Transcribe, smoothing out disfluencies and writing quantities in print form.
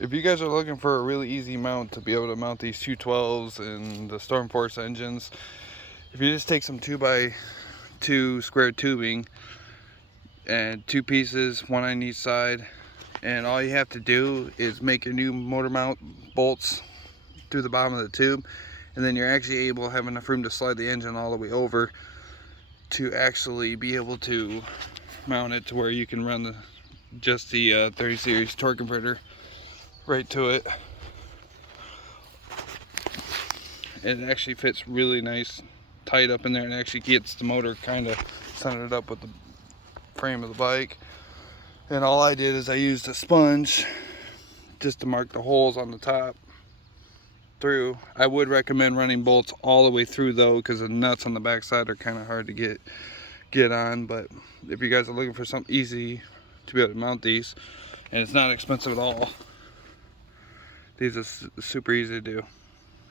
If you guys are looking for a really easy mount to be able to mount these 212s and the Storm Force engines, if you just take some 2x2 square tubing and two pieces, one on each side, and all you have to do is make your new motor mount bolts through the bottom of the tube, and then you're actually able to have enough room to slide the engine all the way over to actually be able to mount it to where you can run just the 30 series torque converter right to it. It actually fits really nice, tight up in there, and actually gets the motor kind of centered up with the frame of the bike. And all I did is I used a sponge just to mark the holes on the top through. I would recommend running bolts all the way through though, because the nuts on the back side are kind of hard to get on. But if you guys are looking for something easy to be able to mount these, and it's not expensive at all, these are super easy to do.